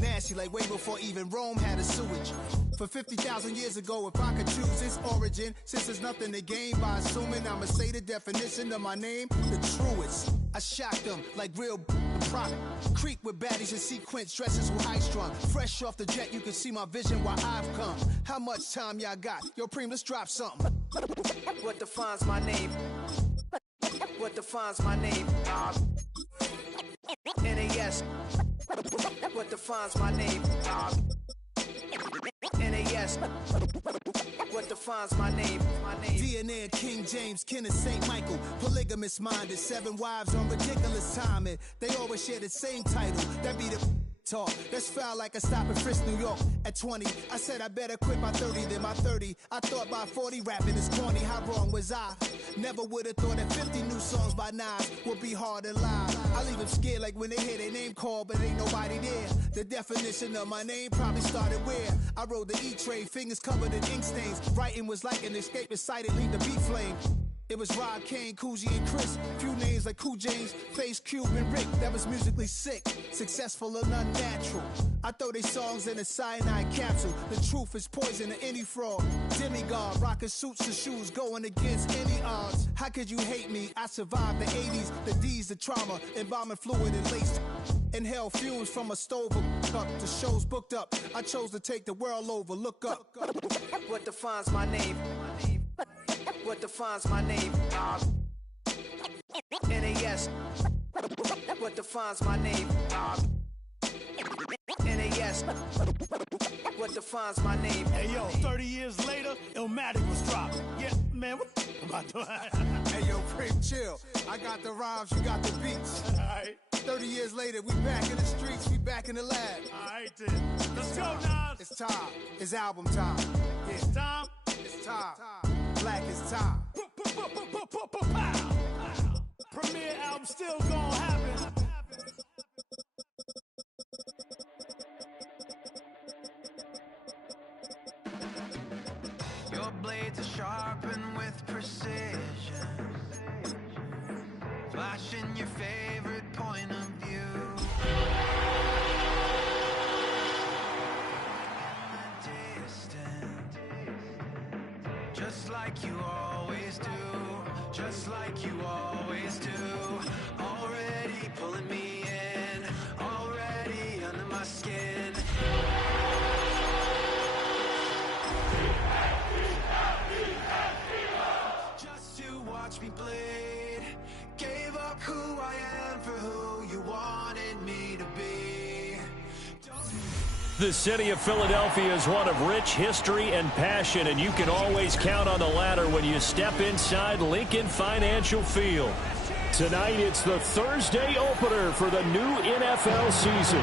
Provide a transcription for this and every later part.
Nasty like way before even Rome had a sewage. For 50,000 years ago, if I could choose its origin, since there's nothing to gain by assuming, I'ma say the definition of my name, the truest. I shocked them like real prop. Creek with baddies in sequence, dresses with high strung. Fresh off the jet, you can see my vision where I've come. How much time y'all got? Yo, Preem, let's drop something. What defines my name? What defines my name? NAS. What defines my name? NAS. What defines my name? DNA of King James, kin of St. Michael. Polygamous minded, 7 wives on ridiculous timing. They always share the same title. That be the talk. That's foul like a stop in Frisk, New York. At 20, I said I better quit by 30 than my 30. I thought by 40 rapping is corny. How wrong was I? Never would have thought that 50 new songs by Nas would be hard to live. I leave them scared like when they hear their name called, but ain't nobody there. The definition of my name probably started where I rode the E-Trade, fingers covered in ink stains. Writing was like an escape excited, leave the beat flame. It was Rod, Kane, Coogee, and Chris. Few names like Cool James, Face, Cube, and Rick. That was musically sick, successful and unnatural. I throw they songs in a cyanide capsule. The truth is poison to any fraud. Demigod, rocking suits and shoes, going against any odds. How could you hate me? I survived the 80s, the D's, the trauma, embalming fluid and lace. Inhale fumes from a stove up to shows booked up. I chose to take the world over. Look up. What defines my name? What defines my name? NAS. What defines my name? NAS. What defines my name? Hey yo, 30 years later, Illmatic was dropped. Yeah, man, what about to Hey yo, Preem, chill. I got the rhymes, you got the beats. Alright. 30 years later, we back in the streets, we back in the lab. Alright then. Let's go, Nas. It's time. It's album time. Yeah. It's time. It's time. Black is time. Premiere album still gonna happen. Your blades are sharpened with precision, flashing your favorite point of view. Distant, just like you always do, just like you always do. Already pulling me in, already under my skin. Just to watch me bleed, gave up who I am for who you wanted me to be. The city of Philadelphia is one of rich history and passion, and you can always count on the latter when you step inside Lincoln Financial Field. Tonight, it's the Thursday opener for the new NFL season,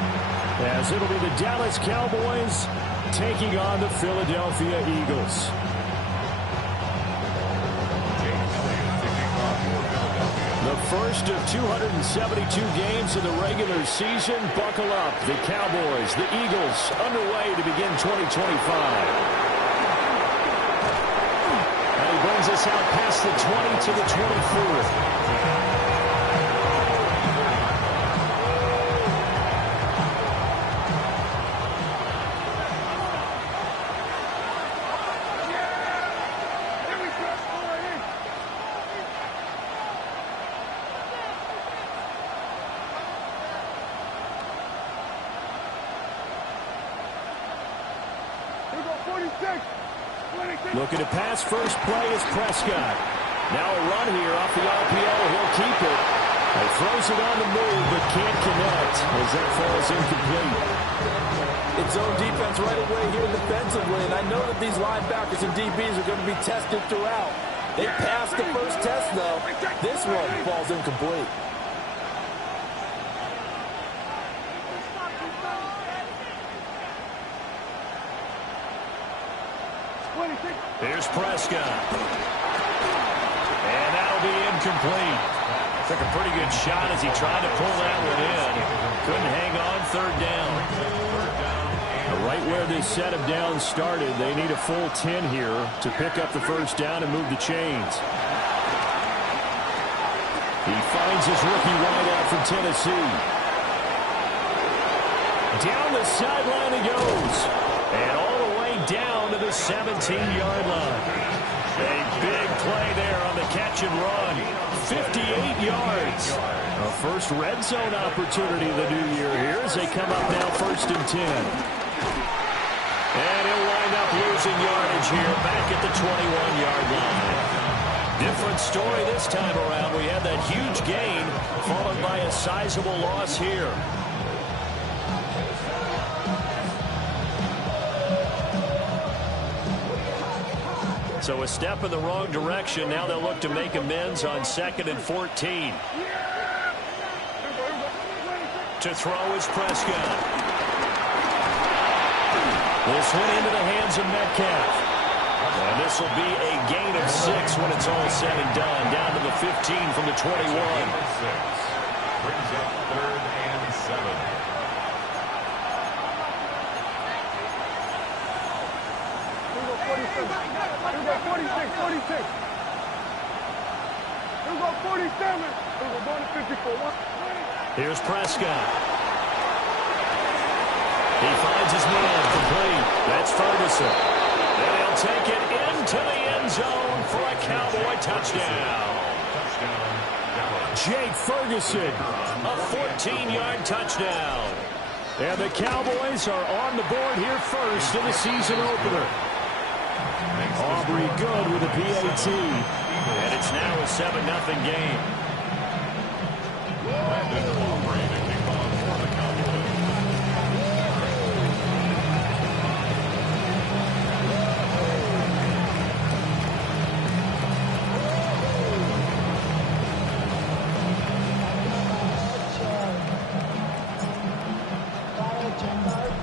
as it'll be the Dallas Cowboys taking on the Philadelphia Eagles. The first of 272 games of the regular season. Buckle up. The Cowboys, the Eagles, underway to begin 2025. And he brings us out past the 20 to the 24. Looking to pass first play is Prescott. Now a run here off the RPO. He'll keep it. He throws it on the move, but can't connect as that falls incomplete. It's zone defense right away here defensively, and I know that these linebackers and DBs are going to be tested throughout. They passed the first test, though. This one falls incomplete. Here's Prescott. And that'll be incomplete. Took a pretty good shot as he tried to pull that one in. Couldn't hang on, third down. Right where this set of downs started, they need a full 10 here to pick up the first down and move the chains. He finds his rookie wideout from Tennessee. down the sideline he goes. And all the way down to the 17-yard line. A big play there on the catch and run. 58 yards. A first red zone opportunity of the new year here as they come up now 1st and 10. And he'll wind up losing yardage here back at the 21-yard line. Different story this time around. We had that huge gain followed by a sizable loss here. So a step in the wrong direction. Now they'll look to make amends on 2nd and 14. To throw is Prescott. This one into the hands of Metcalf. And this will be a gain of 6 when it's all said and done. Down to the 15 from the 21. Brings up 3rd and 7. Here we go, 46. Here we go, 46, 46. Here we go, 47. Here we go, going to 54. Here's Prescott. He finds his man complete. That's Ferguson. And he'll take it into the end zone for a Cowboy touchdown. Jake Ferguson, a 14-yard touchdown. And the Cowboys are on the board here first in the season opener. Aubrey good with a PAT. And it's now a 7-0 game.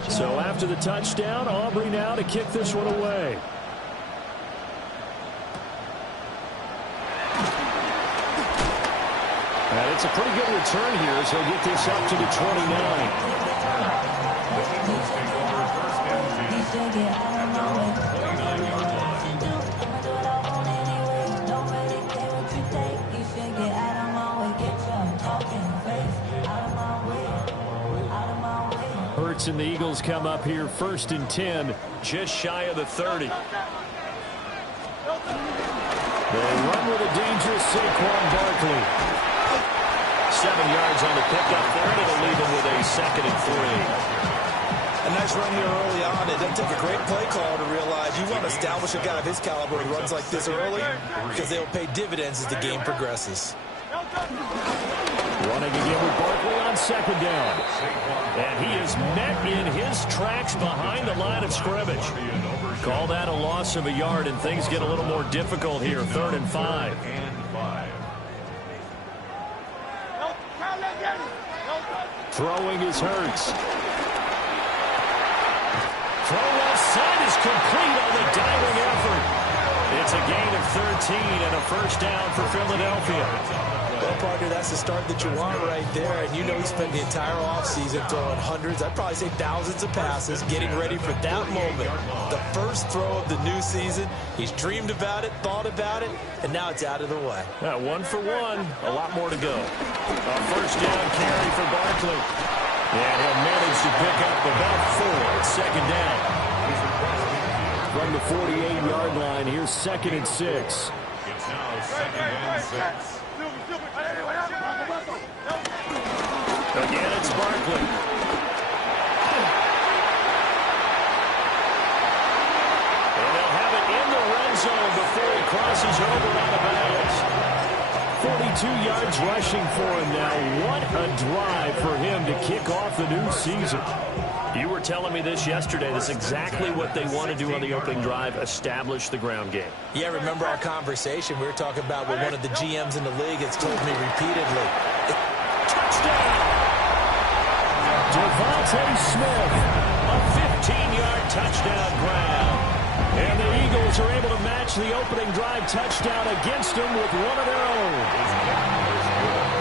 So after the touchdown, Aubrey now to kick this one away. And it's a pretty good return here as he'll get this up to the 29. Hurts and the Eagles come up here 1st and 10, just shy of the 30. They run with a dangerous Saquon Barkley. 7 yards on the pickup there, and it'll leave him with a 2nd and 3. A nice run here early on. It doesn't take a great play caller to realize you want to establish a guy of his caliber who runs like this early because they'll pay dividends as the game progresses. Running again with Barkley on 2nd down. And he is met in his tracks behind the line of scrimmage. Call that a loss of a yard, and things get a little more difficult here. 3rd and 5. Throwing is Hurts. Throw left side is complete on the diving effort. It's a gain of 13 and a first down for Philadelphia. Well, partner, that's the start that you want right there. And you know he spent the entire offseason throwing hundreds, I'd probably say thousands of passes, getting ready for that moment. The first throw of the new season. He's dreamed about it, thought about it, and now it's out of the way. 1 for 1. A lot more to go. A first down carry for Barkley. And he'll manage to pick up about 4. It's 2nd down. From the 48-yard line, here's 2nd and 6. It's now 2nd and 6. Again, it's Barkley. And they'll have it in the red zone before he crosses over out of bounds. 42 yards rushing for him now. What a drive for him to kick off the new season. You were telling me this yesterday. That's exactly what they want to do on the opening drive, establish the ground game. Yeah, remember our conversation? We were talking about what one of the GMs in the league has told me repeatedly. Touchdown! Devontae Smith, a 15-yard touchdown grab. And the Eagles are able to match the opening drive touchdown against them with one of their own.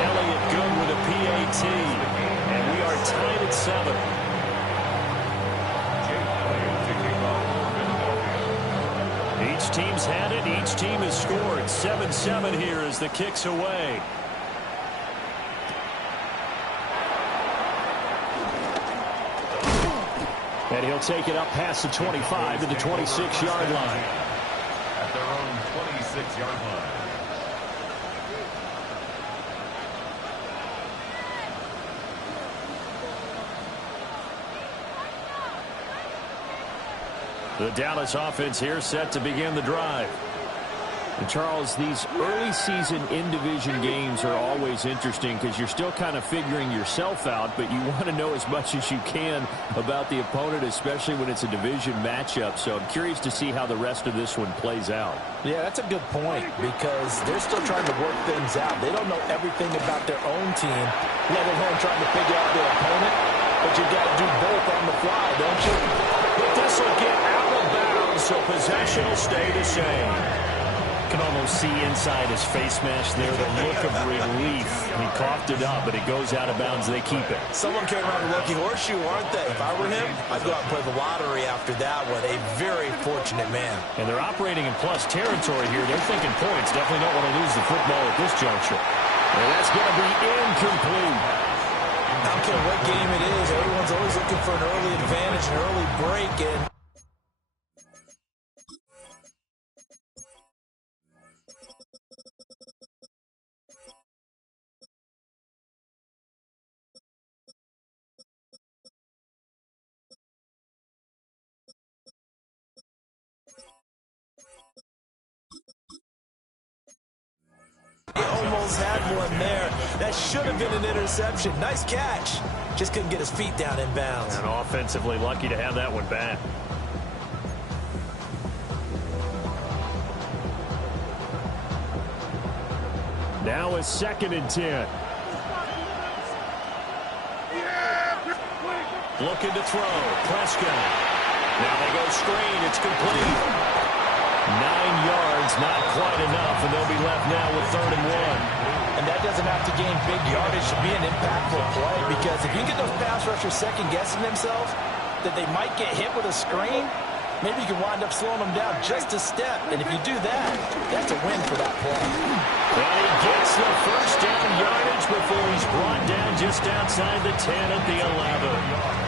Elliott good with a PAT. And we are tied at 7. Each team's had it. Each team has scored. 7-7 here as the kick's away. And he'll take it up past the 25 to the 26-yard line. At their own 26-yard line. The Dallas offense here set to begin the drive. And Charles, these early season in-division games are always interesting because you're still kind of figuring yourself out, but you want to know as much as you can about the opponent, especially when it's a division matchup. So I'm curious to see how the rest of this one plays out. Yeah, that's a good point because they're still trying to work things out. They don't know everything about their own team, let alone trying to figure out their opponent. But you got to do both on the fly, don't you? But this will get out of bounds, so possession will stay the same. You can almost see inside his face mask there the look of relief. He coughed it up, but it goes out of bounds. They keep it. Someone came around a lucky horseshoe, aren't they? If I were him, I'd go out and play the lottery after that one. A very fortunate man. And they're operating in plus territory here. They're thinking points. Definitely don't want to lose the football at this juncture. And that's going to be incomplete. I don't care what game it is. Everyone's always looking for an early advantage, an early break, and he almost had one there. That should have been an interception. Nice catch. Just couldn't get his feet down in bounds. And offensively lucky to have that one back. Now a 2nd and 10. Looking to throw. Prescott. Now they go screen. It's complete. 9 yards, not quite enough, and they'll be left now with 3rd and 1. And that doesn't have to gain big yardage to be an impactful play, because if you get those pass rushers second-guessing themselves that they might get hit with a screen, maybe you can wind up slowing them down just a step. And if you do that, that's a win for that play. Well, he gets the first down yardage before he's brought down just outside the 10 at the 11.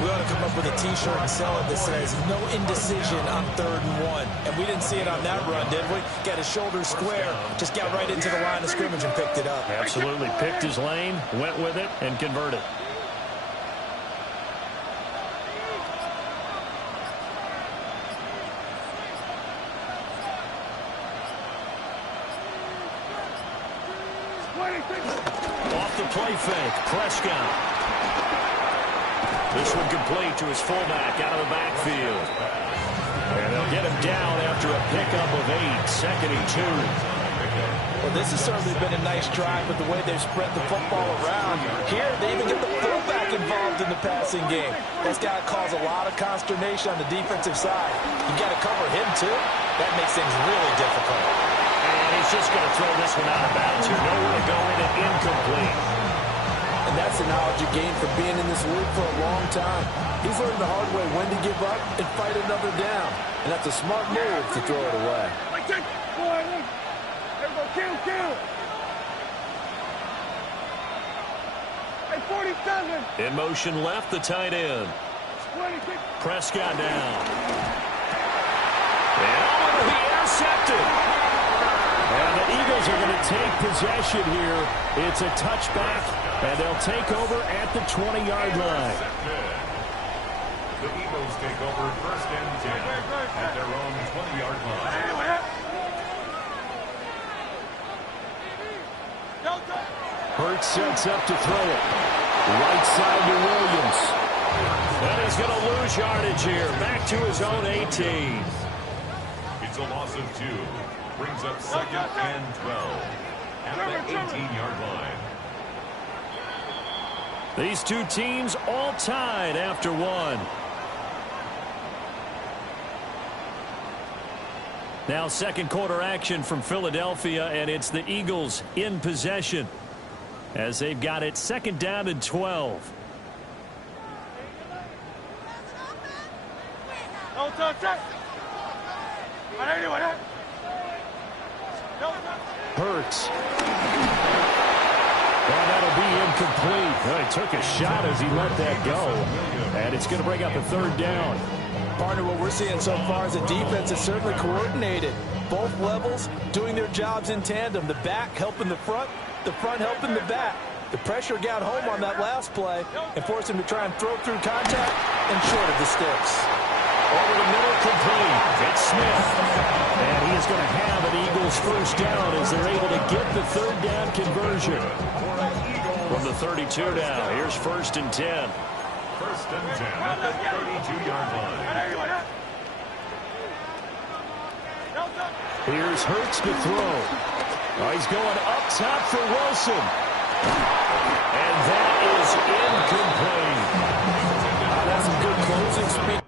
We ought to come up with a T-shirt and sell it that says, no indecision on 3rd and 1. And we didn't see it on that run, did we? Got his shoulders square, just got right into the line of scrimmage and picked it up. Absolutely. Picked his lane, went with it, and converted. Off the play fake, Prescott. This one complete to his fullback out of the backfield. And they'll get him down after a pickup of 8, 2nd and 2. Well, this has certainly been a nice drive with the way they've spread the football around. Here, they even get the fullback involved in the passing game. That's got to cause a lot of consternation on the defensive side. You got to cover him, too. That makes things really difficult. And he's just going to throw this one out of bounds here. Nowhere to go in it, incomplete. And that's the knowledge you gain from being in this league for a long time. He's learned the hard way when to give up and fight another down. And that's a smart move to throw it away. Hey, 47. In motion left, the tight end. Prescott down. And he intercepted. And the Eagles are going to take possession here. It's a touchback, and they'll take over at the 20-yard line. The Eagles take over 1st and 10 at their own 20-yard line. Hurts sets up to throw it. Right side to Williams. And he's going to lose yardage here. Back to his own 18. It's a loss of 2. Brings up 2nd and 12 at the 18-yard line. These two teams all tied after 1. Now 2nd quarter action from Philadelphia, and it's the Eagles in possession as they've got it 2nd down and 12. Hurts. Well, that'll be incomplete. Well, he took a shot as he let that go. And it's going to bring up a third down. Partner, what we're seeing so far is the defense is certainly coordinated. Both levels doing their jobs in tandem. The back helping the front helping the back. The pressure got home on that last play and forced him to try and throw through contact and short of the sticks. Over the middle, complete. It's Smith. And he is going to have an Eagles first down as they're able to get the third down conversion. From the 32 now, here's 1st and 10. 1st and 10 at the 32-yard line. Here's Hurts to throw. Oh, he's going up top for Wilson. And that is incomplete. That's some good closing speed.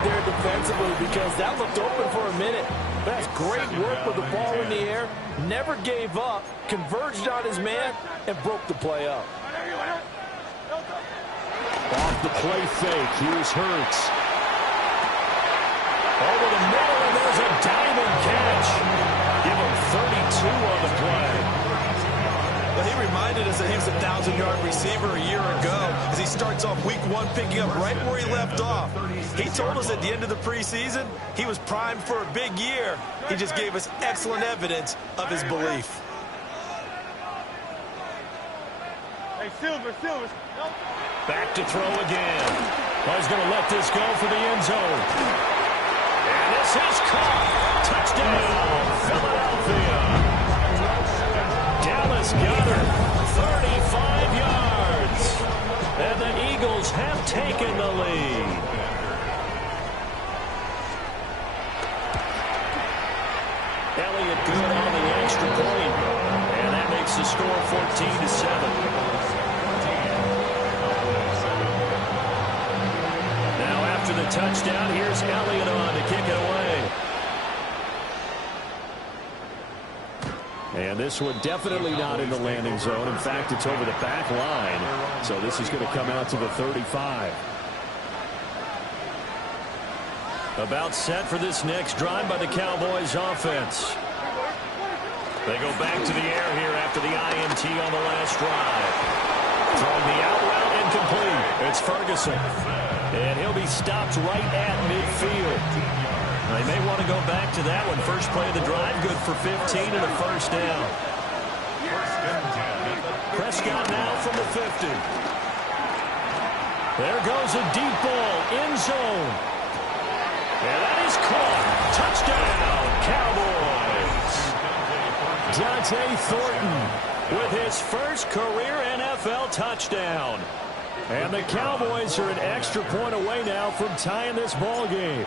There defensively because that looked open for a minute. That's great work with the ball in the air. Never gave up, converged on his man, and broke the play up. Off the play fake, here's Hurts. Over the middle, and there's a diamond catch. Give him 32 on the play. But he reminded us that he was a 1,000-yard receiver a year ago as he starts off week 1 picking up right where he left off. He told us at the end of the preseason he was primed for a big year. He just gave us excellent evidence of his belief. Hey, Silver. Back to throw again. Well, he's going to let this go for the end zone. And this is caught. Touchdown, Philadelphia. Dallas Goedert, 35 yards. And the Eagles have taken the lead. Elliott good on the extra point. And that makes the score 14-7. Now after the touchdown, here's Elliott on to kick it away. And this one definitely not in the landing zone. In fact, it's over the back line. So this is going to come out to the 35. About set for this next drive by the Cowboys offense. They go back to the air here after the INT on the last drive. Throwing the out route incomplete. It's Ferguson. And he'll be stopped right at midfield. They may want to go back to that one. First play of the drive, good for 15 and a first down. Prescott now from the 50. There goes a deep ball, end zone. And that is caught. Touchdown, Cowboys. Dante Thornton with his first career NFL touchdown. And the Cowboys are an extra point away now from tying this ball game.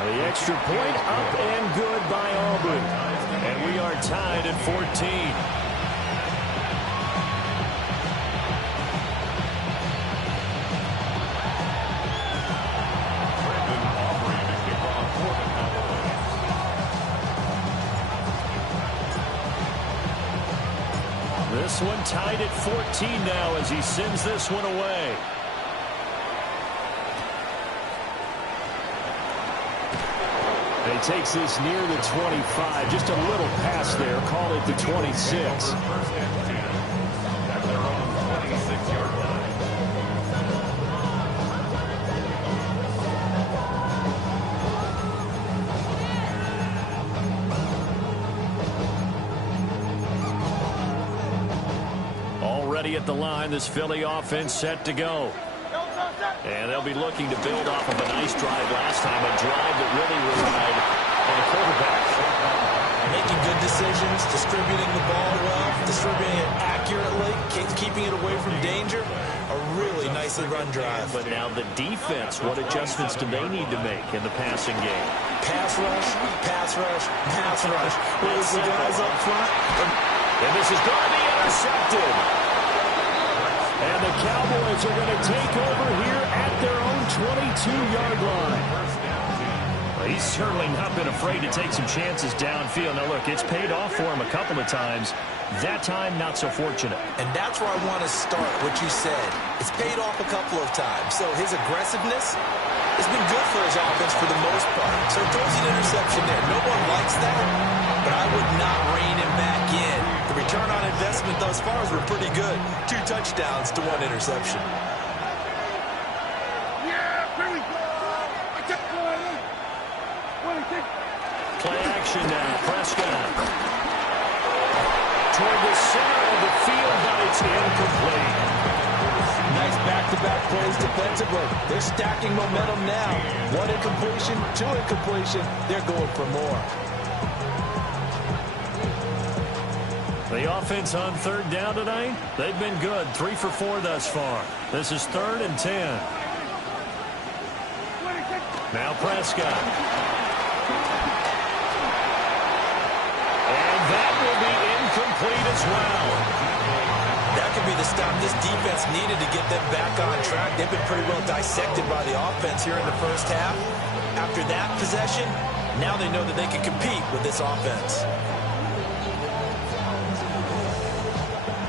The extra point up and good by Auburn. And we are tied at 14. This one tied at 14 now as he sends this one away. He takes this near the 25. Just a little pass there. Call it the 26. Already at the line, this Philly offense set to go. And they'll be looking to build off of a nice drive last time, a drive that really relied on the quarterback. making good decisions, distributing the ball well, distributing it accurately, keeping it away from danger. A really nicely run drive. But now the defense, what adjustments do they need to make in the passing game? Pass rush, pass rush, pass rush. There's the guys up front. And this is going to be intercepted. And the Cowboys are going to take over here at their own 22-yard line. Well, he's certainly not been afraid to take some chances downfield. Now, look, it's paid off for him a couple of times. That time, not so fortunate. And that's where I want to start, what you said. It's paid off a couple of times. So his aggressiveness has been good for his offense for the most part. So he throws an interception there. No one likes that, but I would not rein him back in. The return on investment thus far has been pretty good. 2 touchdowns to 1 interception. Play action now. Prescott. Toward the center of the field, but it's incomplete. Nice back-to-back plays defensively. They're stacking momentum now. 1 incompletion, 2 incompletion. They're going for more. The offense on 3rd down tonight, they've been good. 3 for 4 thus far. This is 3rd and 10. Now Prescott. And that will be incomplete as well. That could be the stop this defense needed to get them back on track. They've been pretty well dissected by the offense here in the first half. After that possession, now they know that they can compete with this offense.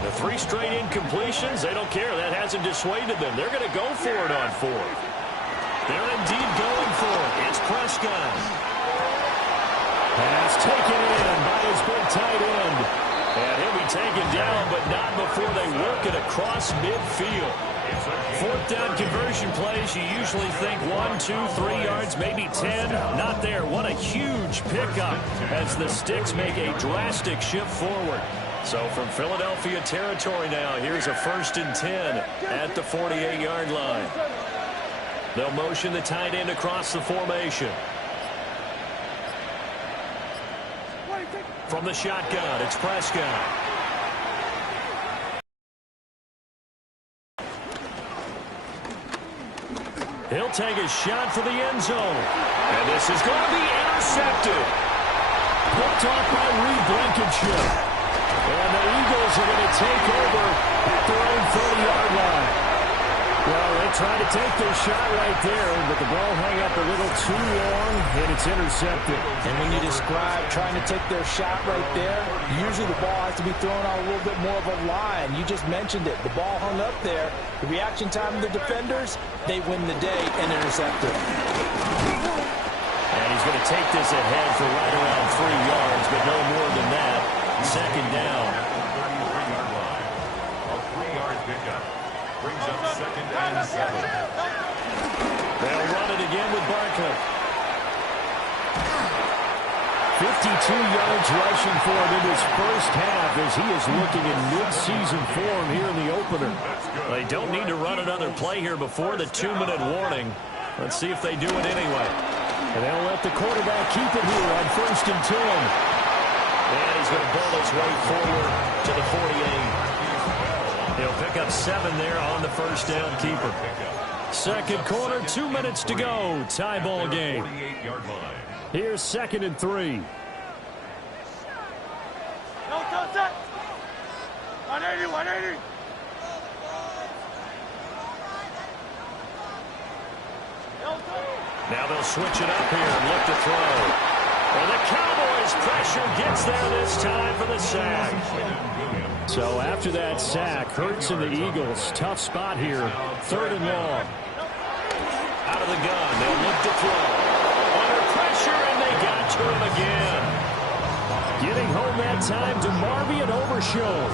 The 3 straight incompletions, they don't care. That hasn't dissuaded them. They're going to go for it on 4th. They're indeed going for it. It's Prescott. Pass taken in by his big tight end. And he'll be taken down, but not before they work it across midfield. 4th down conversion plays, you usually think 1, 2, 3 yards, maybe 10. Not there. What a huge pickup as the Sticks make a drastic shift forward. So from Philadelphia territory now, here's a 1st and 10 at the 48-yard line. They'll motion the tight end across the formation. From the shotgun, it's Prescott. He'll take a shot for the end zone. And this is going to be intercepted. Picked off by Reed Blankenship. And the Eagles are going to take over at their own 30-yard line. Well, they tried to take their shot right there, but the ball hung up a little too long, and it's intercepted. And when you describe trying to take their shot right there, usually the ball has to be thrown on a little bit more of a line. You just mentioned it. The ball hung up there. The reaction time of the defenders, they win the day and intercept it. And he's going to take this ahead for right around 3 yards, but no more than that. 2nd down. A 3-yard pickup brings up 2nd and 7. They'll run it again with Barkley. 52 yards rushing for him in his first half as he is looking in mid-season form here in the opener. They don't need to run another play here before the 2-minute warning. Let's see if they do it anyway. And they'll let the quarterback keep it here on 1st and 10. And he's going to pull his way forward to the 48. He'll pick up 7 there on the 1st down keeper. 2nd quarter, 2 minutes to go. Tie ball game. Here's 2nd and 3. 180, 180. Now they'll switch it up here and look to throw. And the Cowboys pressure gets there this time for the sack. So after that sack, Hurts and the Eagles, tough spot here. 3rd and long. Out of the gun, they'll look to throw. Under pressure, and they got to him again. Getting home that time to Marvin Overshown.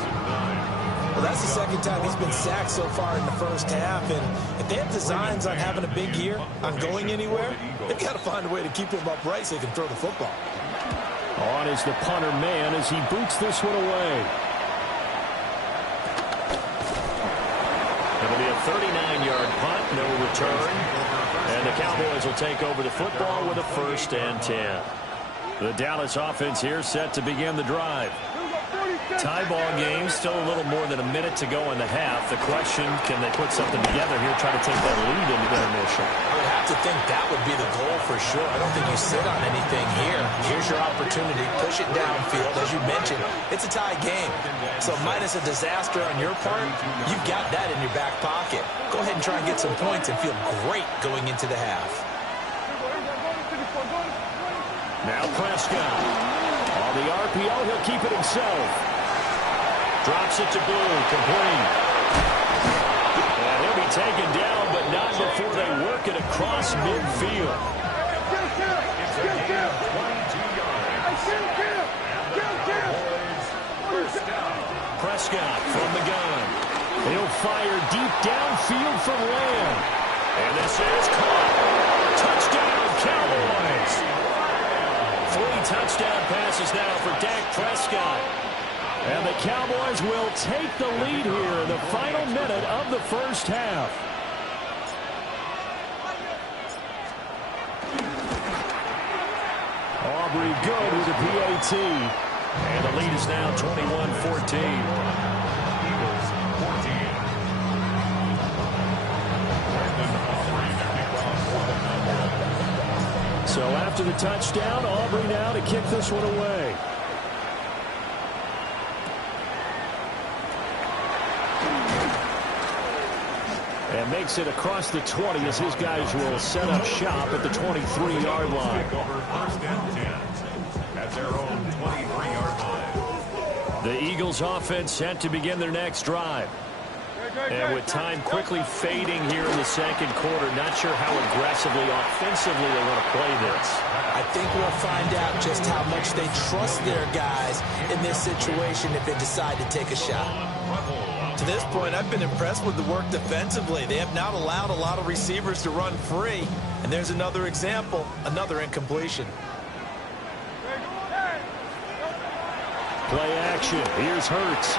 Well, that's the 2nd time he's been sacked so far in the first half. And if they have designs on having a big year, on going anywhere, they've got to find a way to keep him upright so he can throw the football. On is the punter man as he boots this one away. It'll be a 39-yard punt, no return. And the Cowboys will take over the football with a 1st and 10. The Dallas offense here set to begin the drive. Tie ball game, still a little more than a minute to go in the half. The question, can they put something together here, try to take that lead into the initial? I would have to think that would be the goal for sure. I don't think you sit on anything here. Here's your opportunity. Push it downfield. As you mentioned, it's a tie game. So minus a disaster on your part, you've got that in your back pocket. Go ahead and try and get some points and feel great going into the half. Now Prescott. On the RPO, he'll keep it himself. Drops it to Blue, complete. And he'll be taken down, but not before they work it across midfield. It's a gain of 22 yards. First down. Prescott from the gun. He'll fire deep downfield for Lamb. And this is caught. Touchdown, Cowboys. 3 touchdown passes now for Dak Prescott. And the Cowboys will take the lead here in the final minute of the first half. Aubrey good with the PAT. And the lead is now 21-14. Eagles 14. So after the touchdown, Aubrey now to kick this one away. And makes it across the 20 as his guys will set up shop at the 23-yard line. Over first and 10 at their own 23-yard line. The Eagles offense set to begin their next drive. And with time quickly fading here in the second quarter, not sure how aggressively, offensively they want to play this. I think we'll find out just how much they trust their guys in this situation if they decide to take a shot. To this point, I've been impressed with the work defensively. They have not allowed a lot of receivers to run free. And there's another example, another incompletion. Play action. Here's Hurts.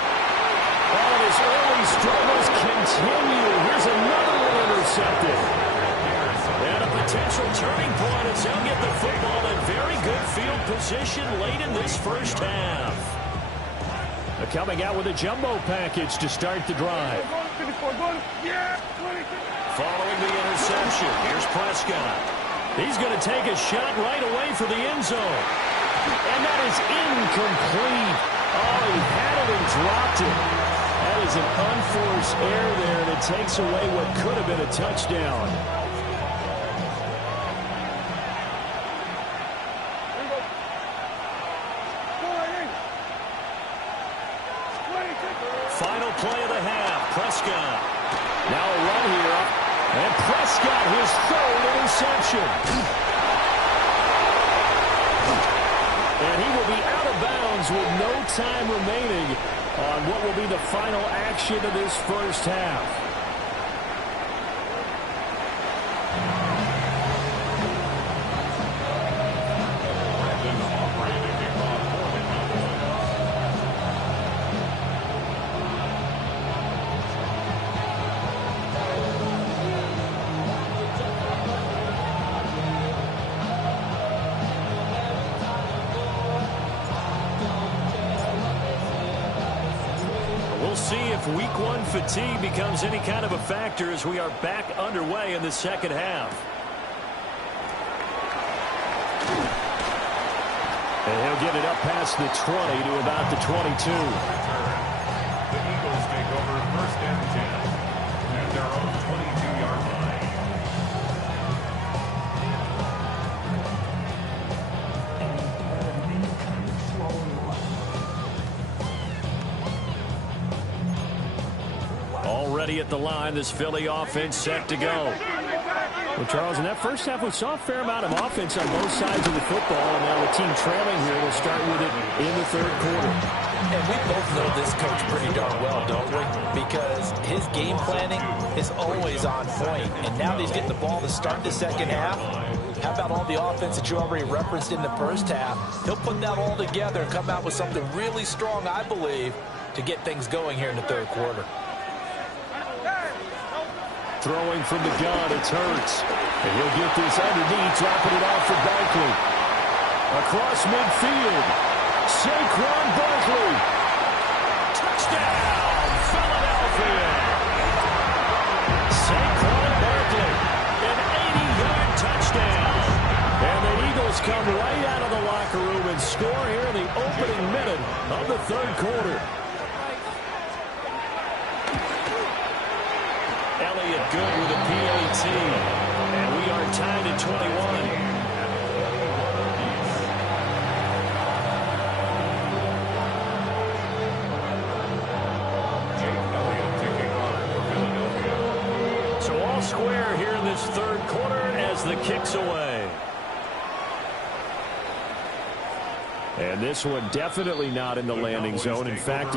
All his early struggles continue. Here's another one intercepted. And a potential turning point as they'll get the football in very good field position late in this first half. They're coming out with a jumbo package to start the drive. Following the interception, here's Prescott. He's going to take a shot right away for the end zone. And that is incomplete. Oh, he had it and dropped it. That is an unforced error there, and it takes away what could have been a touchdown. Final play of the half, Prescott. Now a run here, and Prescott, his third interception. And he will be out of bounds with no time remaining on what will be the final action of this first half. Week 1 fatigue becomes any kind of a factor as we are back underway in the second half. And he'll get it up past the 20 to about the 22. The Eagles take over first and 10 at their own 22-yard line. Already at the line, this Philly offense set to go. Well, Charles, in that first half, we saw a fair amount of offense on both sides of the football, and now the team trailing here will start with it in the third quarter. And we both know this coach pretty darn well, don't we? Because his game planning is always on point. And now that he's getting the ball to start the second half, how about all the offense that you already referenced in the first half? He'll put that all together and come out with something really strong, I believe, to get things going here in the third quarter. Throwing from the gun, it's Hurts. And he'll get this underneath, dropping it off for Barkley. Across midfield, Saquon Barkley. Touchdown, Philadelphia. Saquon Barkley, an 80-yard touchdown. And the Eagles come right out of the locker room and score here in the opening minute of the third quarter. Elliott good with a PAT. And we are tied at 21. Square here in this third quarter as the kick's away. And this one definitely not in the landing zone. In fact,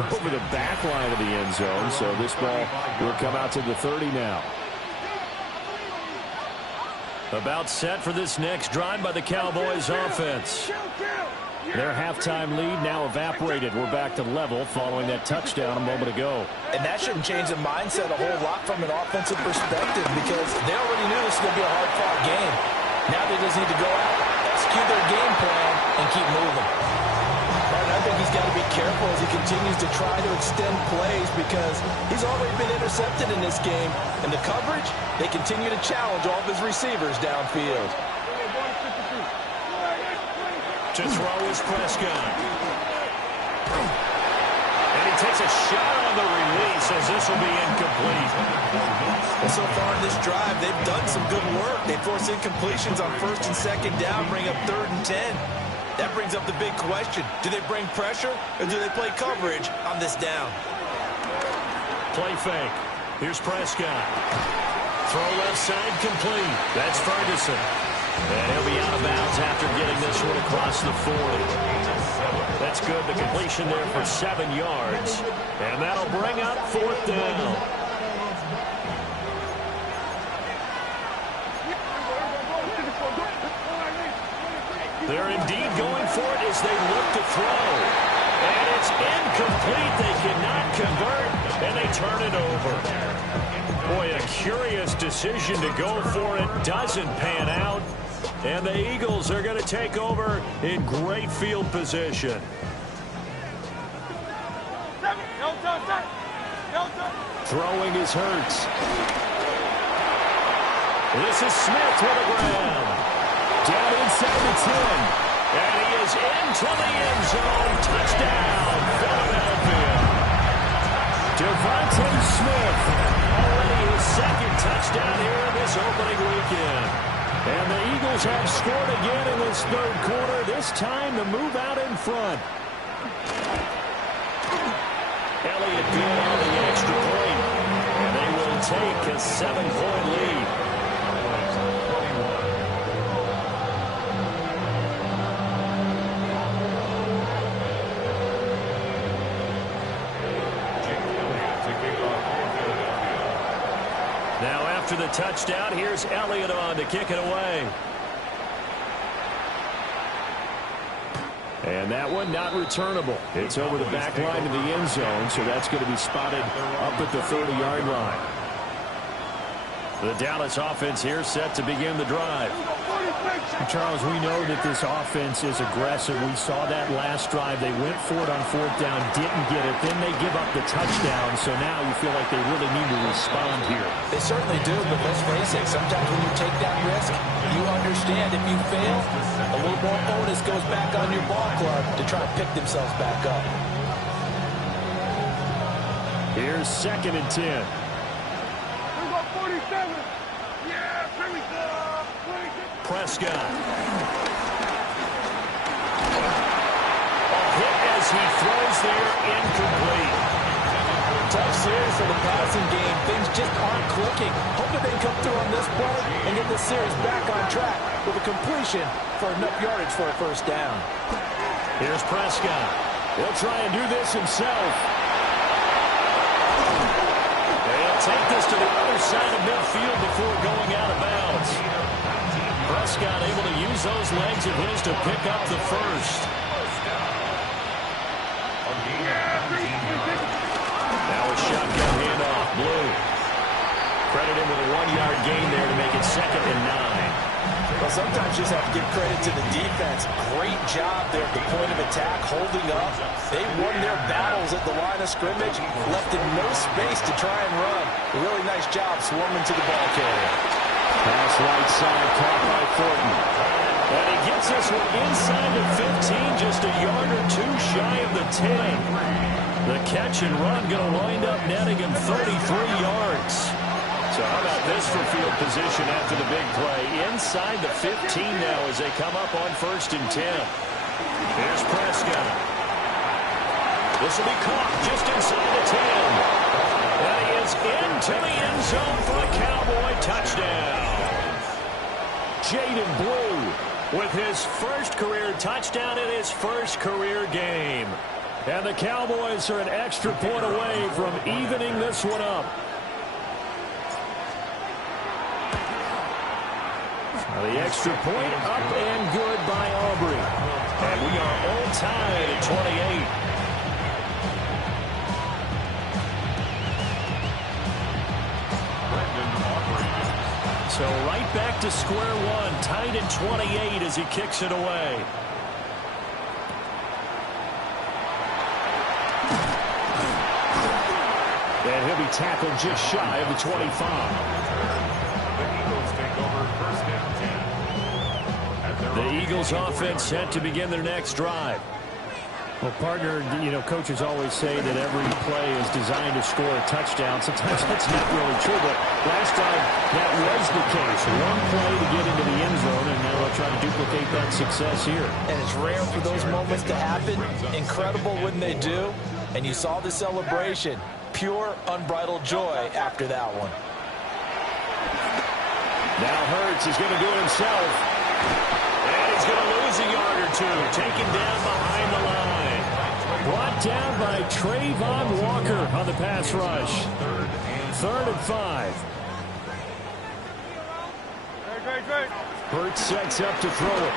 over the back line of the end zone, so this ball will come out to the 30 now. About set for this next drive by the Cowboys offense. Their halftime lead now evaporated. We're back to level following that touchdown a moment ago. And that shouldn't change the mindset a whole lot from an offensive perspective because they already knew this was going to be a hard-fought game. Now they just need to go out, execute their game plan, and keep moving. I think he's got to be careful as he continues to try to extend plays because he's already been intercepted in this game. And the coverage, they continue to challenge all of his receivers downfield. To throw is Prescott. And he takes a shot on the release as this will be incomplete. And so far in this drive, they've done some good work. They force incompletions on first and second down, bring up 3rd and 10. That brings up the big question. Do they bring pressure or do they play coverage on this down? Play fake. Here's Prescott. Throw left side complete. That's Ferguson. And he'll be out of bounds after getting this one across the 40. That's good. The completion there for 7 yards. And that'll bring up 4th down. They're indeed going for it as they look to throw. And it's incomplete. They cannot convert, and they turn it over. Boy, a curious decision to go for it. Doesn't pan out. And the Eagles are going to take over in great field position. Throwing is Hurts. This is Smith with a grab. Down inside the 10. And he is into the end zone. Touchdown, Philadelphia. Devontae Smith. Already his 2nd touchdown here in this opening weekend. And the Eagles have scored again in this third quarter. This time to move out in front. Elliott good on the extra point. And they will take a 7-point lead. Now after the touchdown, here's Elliott on to kick it away. And that one not returnable. It's over the back line of the end zone, so that's going to be spotted up at the 30-yard line. The Dallas offense here set to begin the drive. Charles, we know that this offense is aggressive. We saw that last drive. They went for it on 4th down, didn't get it. Then they give up the touchdown, so now you feel like they really need to respond here. They certainly do, but let's face it, sometimes when you take that risk, you understand if you fail, a little more onus goes back on your ball club to try to pick themselves back up. Here's 2nd and 10. Prescott. A hit as he throws there, incomplete. Tough series for the passing game. Things just aren't clicking. Hoping they come through on this play and get this series back on track with a completion for enough yardage for a first down. Here's Prescott. He'll try and do this himself. They'll take this to the other side of midfield before going out of bounds. Prescott able to use those legs of his to pick up the first. Now a shotgun handoff. Blue. Credit him with a 1-yard gain there to make it 2nd and 9. Well, sometimes you just have to give credit to the defense. Great job there at the point of attack, holding up. They won their battles at the line of scrimmage, left in no space to try and run. A really nice job swarming to the ball carrier. Pass right side, caught by Thornton. And he gets this one inside the 15, just a yard or two shy of the 10. The catch and run going to wind up netting him 33 yards. So how about this for field position after the big play? Inside the 15 now as they come up on 1st and 10. Here's Prescott. This will be caught just inside the 10. And he is into the end zone for a Cowboy touchdown. Jaden Blue with his first career touchdown in his first career game. And the Cowboys are an extra point away from evening this one up. The extra point up and good by Aubrey. And we are all tied at 28. So right back to square one, tied at 28 as he kicks it away. And he'll be tackled just shy of the 25. The Eagles offense set to begin their next drive. Well, partner, you know, coaches always say that every play is designed to score a touchdown. Sometimes that's not really true, but last time that was the case. One play to get into the end zone, and now they'll try to duplicate that success here. And it's rare for those moments to happen. Incredible when they do. And you saw the celebration. Pure, unbridled joy after that one. Now Hurts is going to do it himself. And he's going to lose a yard or two. Taken down behind the line. Brought down by Trayvon Walker on the pass rush. 3rd and 5. Hurts sets up to throw it.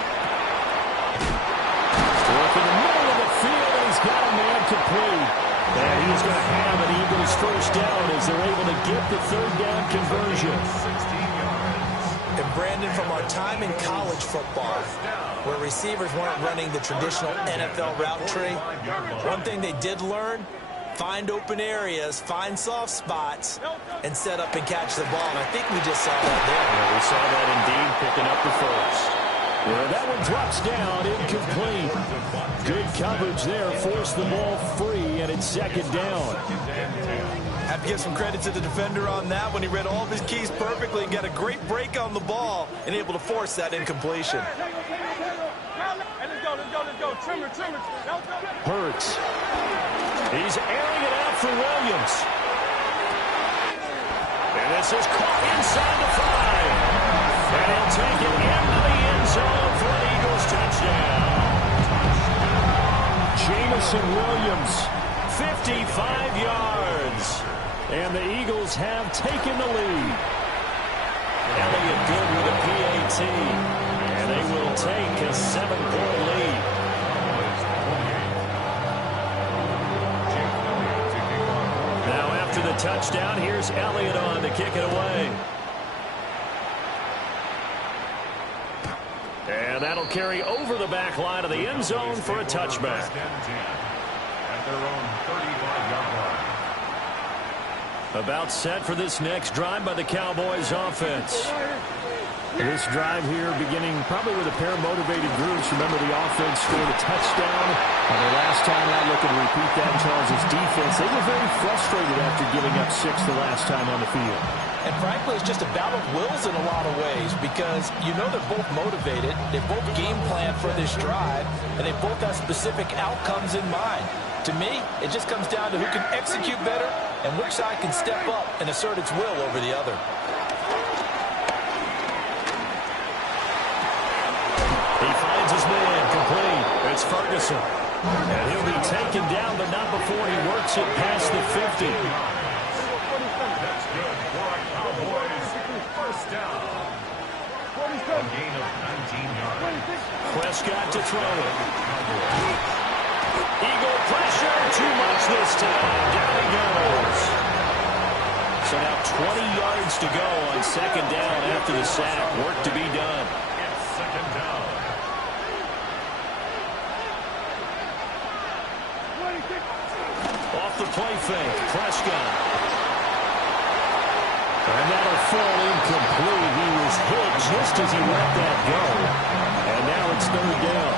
Work in the middle of the field, and he's got a man complete. And he's going to have an Eagles first down as they're able to get the 3rd down conversion. And Brandon, from our time in college football, where receivers weren't running the traditional NFL route tree, one thing they did learn, find open areas, find soft spots, and set up and catch the ball. And I think we just saw that there. Yeah, we saw that indeed, picking up the first. Well, that one drops down, incomplete. Good coverage there, forced the ball free, and it's 2nd down. Have to give some credit to the defender on that when he read all of his keys perfectly and got a great break on the ball and able to force that incompletion. Hurts. He's airing it out for Williams. And this is caught inside the 5. And he'll take it into the end zone for an Eagles touchdown. Jameson Williams, 55 yards. And the Eagles have taken the lead. Elliott good with a PAT. And they will take a 7-point lead. Now after the touchdown, here's Elliott on to kick it away. And that'll carry over the back line of the end zone for a touchback. At their own 35-yard line. About set for this next drive by the Cowboys offense. This drive here beginning probably with a pair of motivated groups. Remember, the offense scored a touchdown. And the last time out, looking to repeat that in Charles' defense, they were very frustrated after giving up 6 the last time on the field. And frankly, it's just a battle of wills in a lot of ways because you know they're both motivated, they both game plan for this drive, and they both have specific outcomes in mind. To me, it just comes down to who can execute better and which side can step up and assert its will over the other. He finds his man complete. It's Ferguson. And he'll be taken down, but not before he works it past the 50. That's good for a Cowboys first down. A gain of 19 yards. Prescott to throw it. Eagle pressure, too much this time. Down he goes. So now 20 yards to go on second down after the sack. Work to be done. It's second down. Off the play fake, Prescott. And that'll fall incomplete. He was hit just as he let that go. And now it's third down.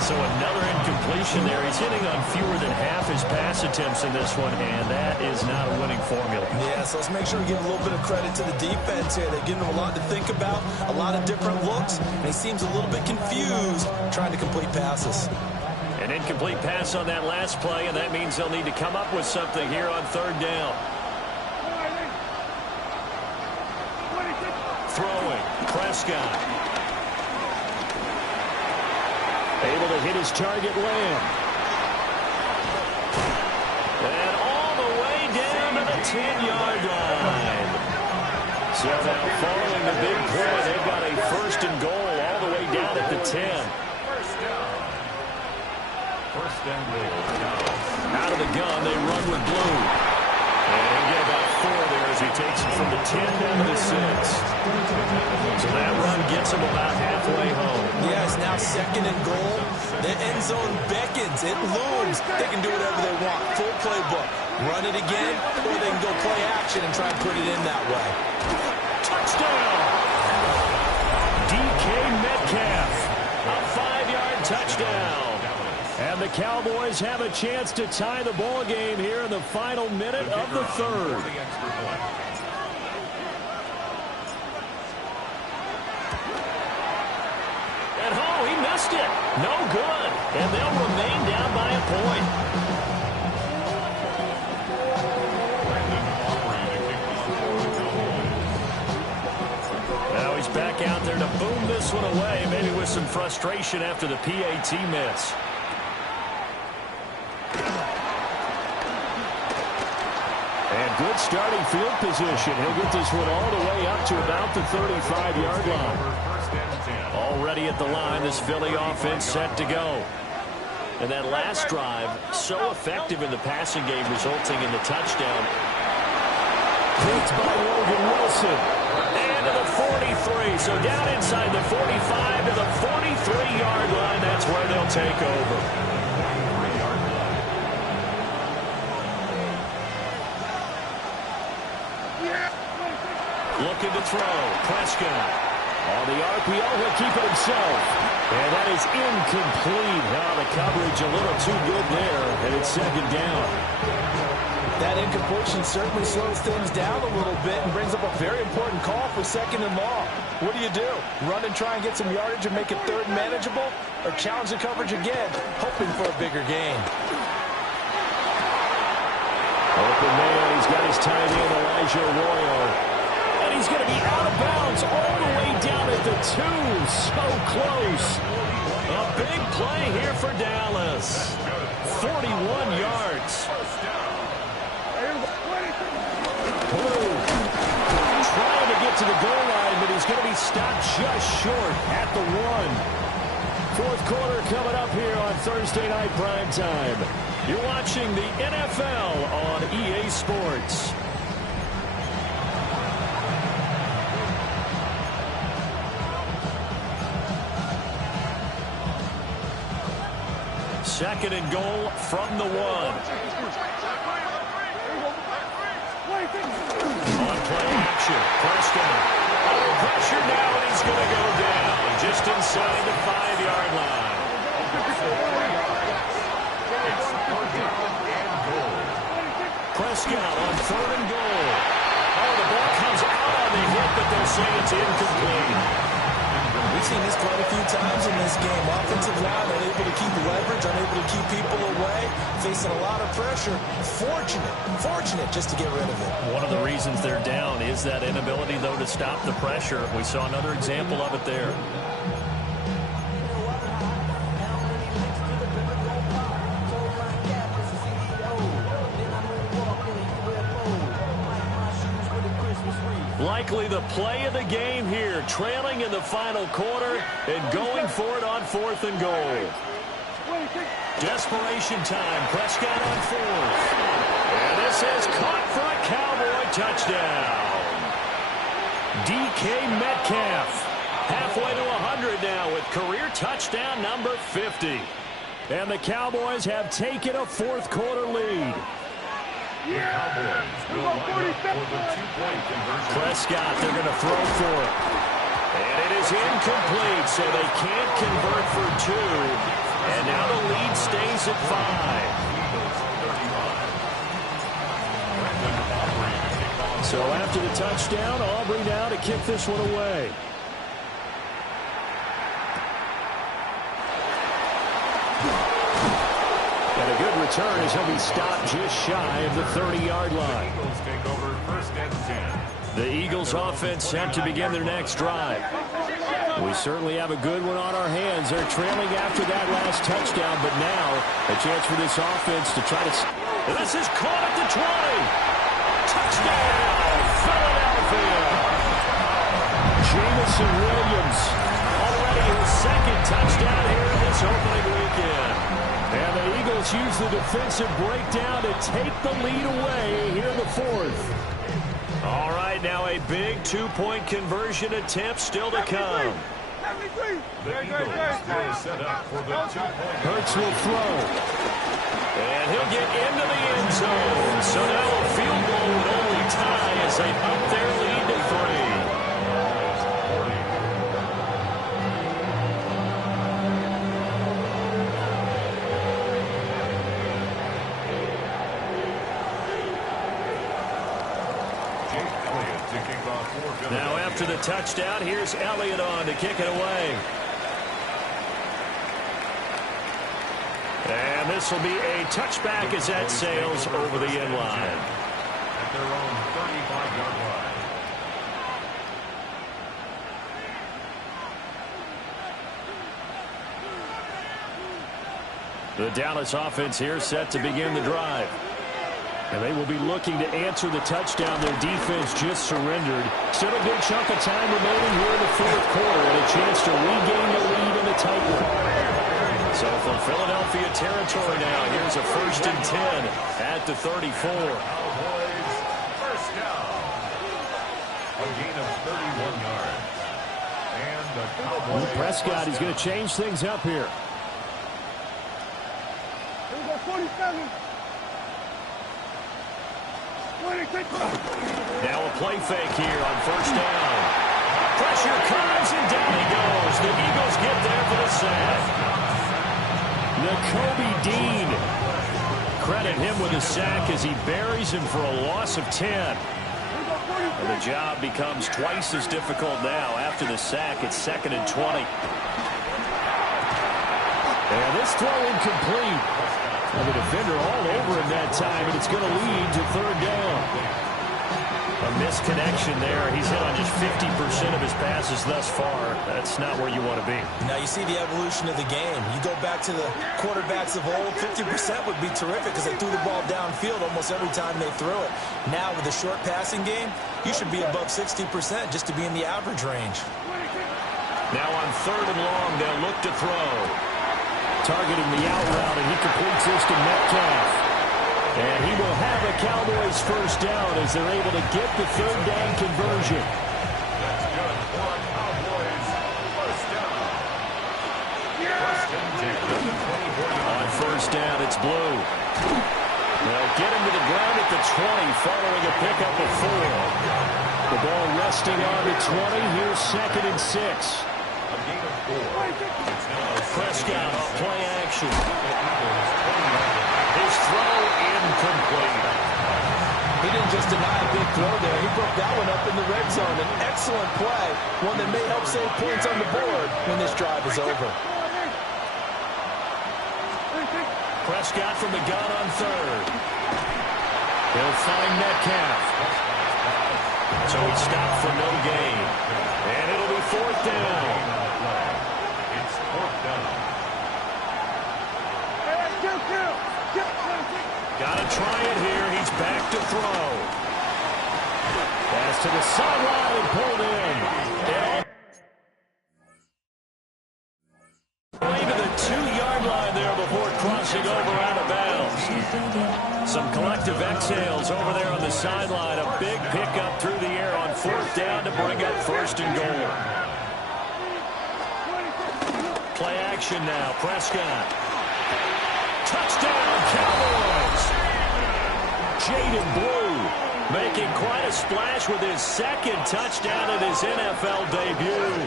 So another incompletion there. He's hitting on fewer than half his pass attempts in this one, and that is not a winning formula. Yeah, so let's make sure we give a little bit of credit to the defense here. They're giving him a lot to think about, a lot of different looks, and he seems a little bit confused trying to complete passes. An incomplete pass on that last play, and that means they'll need to come up with something here on third down. Throwing, Prescott. Able to hit his target, Lamb. And all the way down to the 10-yard line. So now following the big play, they've got a first and goal all the way down at the 10. First and goal. Out of the gun, they run with Blue. And get about 4 there as he takes it from the 10 down to the 6. So that run gets him about halfway home. Yeah, it's now second and goal. The end zone beckons. It looms. They can do whatever they want. Full playbook. Run it again, or they can go play action and try and put it in that way. Touchdown! DK Metcalf. A 5-yard touchdown. And the Cowboys have a chance to tie the ball game here in the final minute of the third. And oh, he missed it. No good. And they'll remain down by a point. Now he's back out there to boom this one away, maybe with some frustration after the PAT miss. And good starting field position. He'll get this one all the way up to about the 35-yard line. Already at the line, this Philly offense set to go. And that last drive, so effective in the passing game, resulting in the touchdown. Picked by Logan Wilson. And to the 43. So down inside the 45 to the 43-yard line. That's where they'll take over. Looking to throw. Prescott. On the RPO, he'll keep it himself. And that is incomplete. Now the coverage a little too good there, and it's second down. That incompletion certainly slows things down a little bit and brings up a very important call for second and long. What do? Run and try and get some yardage and make it third manageable? Or challenge the coverage again, hoping for a bigger gain? Open man, he's got his tight end, Elijah Arroyo. And he's going to be out of bounds all the way down at the 2. So close. A big play here for Dallas. 41 yards. Blue trying to get to the goal line, but he's going to be stopped just short at the 1. Fourth quarter coming up here on Thursday Night Primetime. You're watching the NFL on EA Sports. Second and goal from the 1. On play action, Prescott. Under pressure now, and he's going to go down just inside the 5-yard line. Prescott on third and goal. Oh, the ball comes out on the hit, but they'll say it's incomplete. We've seen this quite a few times in this game. Offensive line unable to keep leverage, unable to keep people away, facing a lot of pressure. Fortunate just to get rid of it. One of the reasons they're down is that inability, though, to stop the pressure. We saw another example of it there. Likely the play of the game here, trailing in the final quarter and going for it on 4th and goal. Desperation time. Prescott on 4th. And this is caught for a Cowboy touchdown. DK Metcalf halfway to 100 now with career touchdown number 50. And the Cowboys have taken a 4th quarter lead. The Cowboys will line up for the 2-point conversion. Prescott, they're going to throw for it. And it is incomplete, so they can't convert for 2. And now the lead stays at 5. So after the touchdown, Aubrey now to kick this one away. And a good return as he'll be stopped just shy of the 30-yard line. The Eagles take over 1st and 10. The Eagles offense set to begin their next drive. We certainly have a good one on our hands. They're trailing after that last touchdown, but now a chance for this offense to try to... This is caught at the 20. Touchdown, Philadelphia. Jameson Williams already his 2nd touchdown here in this opening weekend. And the Eagles use the defensive breakdown to take the lead away here in the 4th. All right, now a big 2-point conversion attempt still to come. The Eagles still set up for the 2-point. Hurts will throw. And he'll get into the end zone. So now a field goal would only tie as they up their lead to 3. Now after the touchdown, here's Elliott on to kick it away. And this will be a touchback as that sails over the end line. At their own 35-yard line. The Dallas offense here set to begin the drive. And they will be looking to answer the touchdown their defense just surrendered. Still a good chunk of time remaining here in the 4th quarter and a chance to regain the lead in a tight one. So from Philadelphia territory now, here's a 1st and 10 at the 34. Cowboys, 1st down. A gain of 31 yards. And the Cowboys... Prescott is going to change things up here. Here we go, 47. Now a play fake here on 1st down. Pressure comes and down he goes. The Eagles get there for the sack. Nakobe Dean. Credit him with a sack as he buries him for a loss of 10. And the job becomes twice as difficult now after the sack. It's 2nd and 20. And this throw incomplete. And the defender all over him that time, and it's going to lead to 3rd down. A misconnection there. He's hit on just 50% of his passes thus far. That's not where you want to be. Now you see the evolution of the game. You go back to the quarterbacks of old, 50% would be terrific because they threw the ball downfield almost every time they threw it. Now with the short passing game, you should be above 60% just to be in the average range. Now on 3rd and long, they'll look to throw. Targeting the out route, and he completes this to Metcalf. And he will have a Cowboys 1st down as they're able to get the 3rd down conversion. That's good for a Cowboys 1st down. 1st and 10. On 1st down, it's Blue. They'll get him to the ground at the 20 following a pickup of 4. The ball resting on the 20. Here's 2nd and 6. A gain of 4. It's now Prescott off play action. His throw incomplete. He didn't just deny a big throw there. He broke that one up in the red zone. An excellent play, one that may help save points on the board when this drive is over. Prescott from the gun on third. He'll find Metcalf. So he's stopped for no gain. And it'll be fourth down. It's fourth down. Gotta try it here. He's back to throw. Pass to the sideline and pulled in. Way to the 2-yard line there before crossing over out of bounds. Some collective exhales over there on the sideline. A big pickup through the air on fourth down to bring up first and goal. Play action now. Prescott. Touchdown, Cowboys! Jaden Blue making quite a splash with his second touchdown in his NFL debut.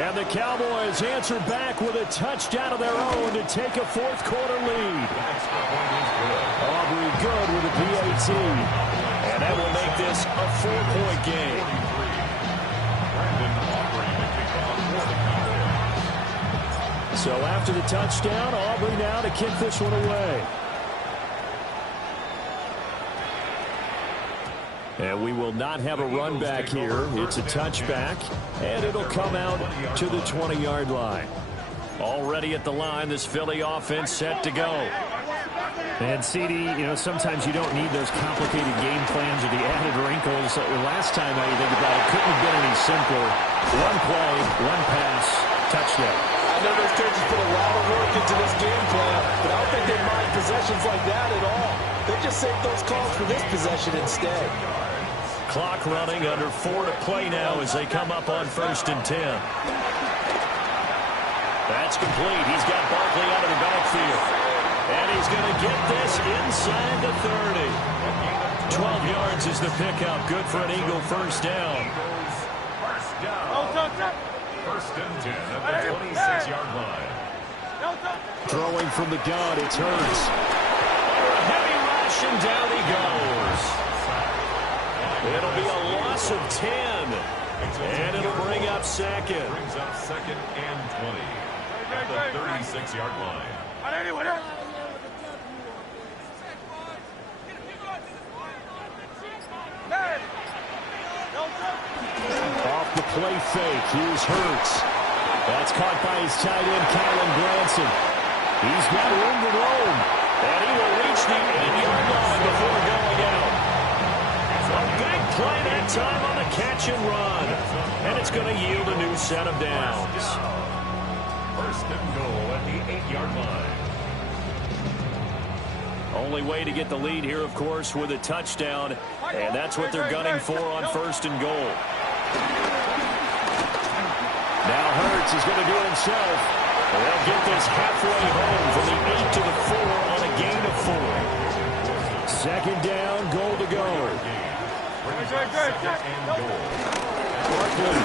And the Cowboys answer back with a touchdown of their own to take a fourth-quarter lead. Aubrey good with a PAT. And that will make this a 4-point game. So after the touchdown, Aubrey now to kick this one away. And we will not have a run back here. It's a touchback, and it'll come out to the 20-yard line. Already at the line, this Philly offense set to go. And, CD, sometimes you don't need those complicated game plans or the added wrinkles. Last time you think about it, couldn't have been any simpler. One play, one pass, touchdown. I know those coaches put a lot of work into this game plan, but I don't think they mind possessions like that at all. They just save those calls for this possession instead. Clock running, under 4 to play now as they come up on 1st and 10. That's complete. He's got Barkley out of the backfield. And he's going to get this inside the 30. 12 yards is the pickup. Good for an Eagle first down. First down. First and 10 at the 26-yard line. Throwing from the gun, it's Hurts. A heavy rush, and down he goes. It'll be a loss of 10. And it'll bring up second. Brings up second and 20 at the 36-yard line. Off the play fake, here's Hurts. That's caught by his tight end, Kylen Granson. He's got room to roam, and he will reach the 8-yard line before going out. A big play that time on the catch and run, and it's going to yield a new set of downs. First and goal at the 8-yard line. Only way to get the lead here, of course, with a touchdown, and that's what they're gunning for on 1st and goal. Now Hurts is going to do it himself. They'll get this halfway home from the 8 to the 4 on a gain of 4. Second down, goal to go. Barkley.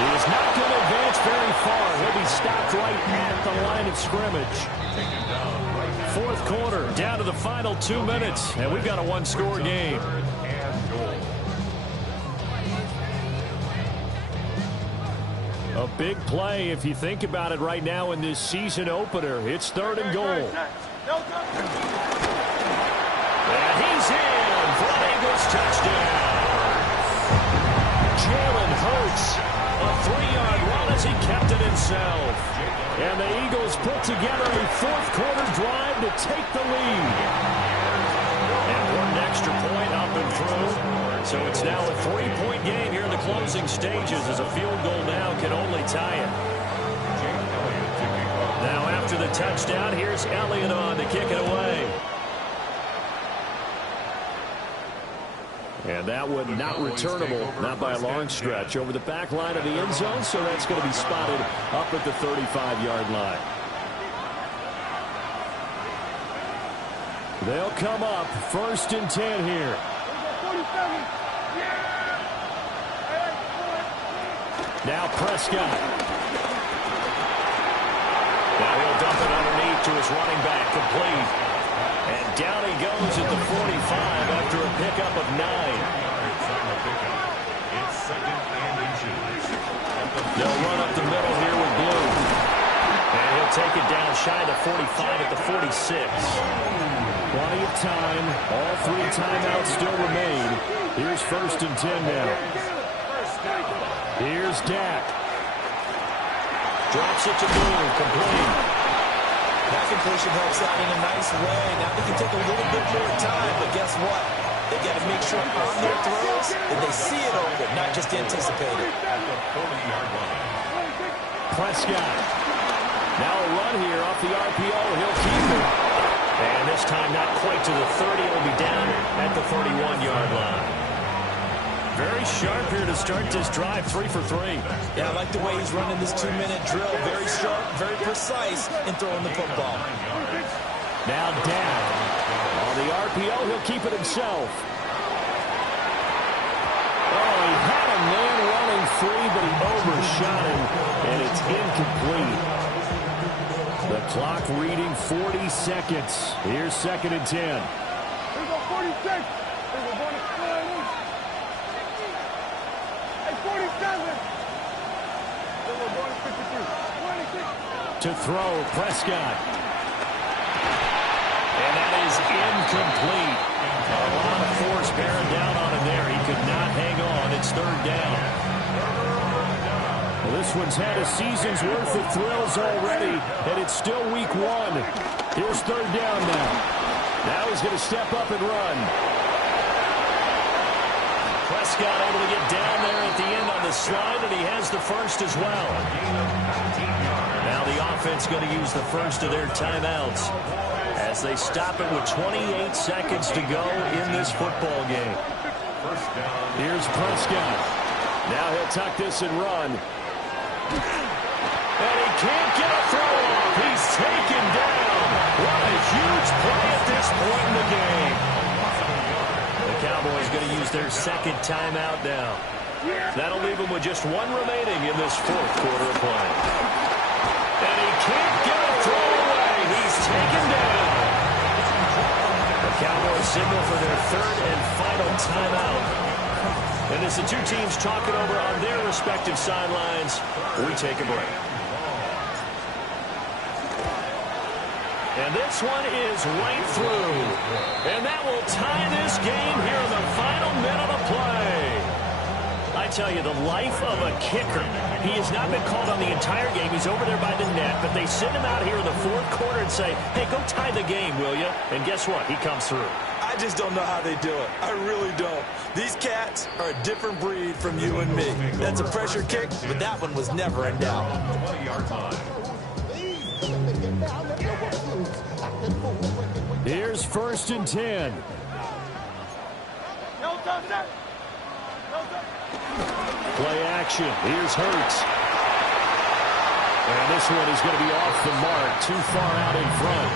He is not going to advance very far. He'll be stopped right at the line of scrimmage. Fourth quarter, down to the final 2 minutes, and we've got a one-score game. A big play if you think about it right now in this season opener. It's 3rd and goal. And he's in for an Eagles touchdown. Jalen Hurts, a 3-yard run as he kept it himself. And the Eagles put together a fourth-quarter drive to take the lead. And one extra point up and through. So it's now a 3-point game here in the closing stages as a field goal now can only tie it. Now after the touchdown, here's Elliott on to kick it away. And that one not returnable, not by a long stretch, over the back line of the end zone, so that's going to be spotted up at the 35-yard line. They'll come up 1st and 10 here. Now Prescott. Now he'll dump it underneath to his running back, complete. And down he goes at the 45 after a pickup of 9. It's second and inches. They'll run up the middle here with Blue. And he'll take it down shy of the 45 at the 46. Plenty of time. All 3 timeouts still remain. Here's 1st and 10 now. Here's Dak. Drops it to Blue. Complete. That completion helps out in a nice way. Now they can take a little bit more time, but guess what? They got to make sure on their throws that they see it open, not just anticipate it. At the 40-yard line. Prescott. Now a run here off the RPO. He'll keep it. And this time not quite to the 30. It will be down at the 31-yard line. Very sharp here to start this drive. 3 for 3. Yeah, I like the way he's running this 2-minute drill. Very sharp, very precise in throwing the football. Now Dak. On the RPO, he'll keep it himself. Oh, he had a man running free, but he overshot him, and it's incomplete. The clock reading 40 seconds. Here's 2nd and 10. Here we go, 46. Here we go, 47. Here we go, 53. 26. To throw, Prescott. And that is incomplete. A lot of force bearing down on him there. He could not hang on. It's 3rd down. Well, this one's had a season's worth of thrills already, and it's still week 1. Here's 3rd down now. Now he's going to step up and run. Prescott able to get down there at the end on the slide, and he has the first as well. Now the offense going to use the first of their timeouts as they stop it with 28 seconds to go in this football game. Here's Prescott. Now he'll tuck this and run. And he can't get a throw off. He's taken down. What a huge play at this point in the game. The Cowboys going to use their 2nd timeout now. That'll leave them with just 1 remaining in this 4th quarter of play. And he can't get a throw away. He's taken down. The Cowboys signal for their 3rd and final timeout. And as the 2 teams talk it over on their respective sidelines, we take a break. And this one is right through. And that will tie this game here in the final minute of play. I tell you, the life of a kicker. He has not been called on the entire game. He's over there by the net. But they send him out here in the 4th quarter and say, hey, go tie the game, will you? And guess what? He comes through. I just don't know how they do it. I really don't. These cats are a different breed from you and me. That's a pressure kick, but that one was never in doubt. 20-yard line. Here's 1st and 10. Play action. Here's Hurts. And this one is going to be off the mark. Too far out in front.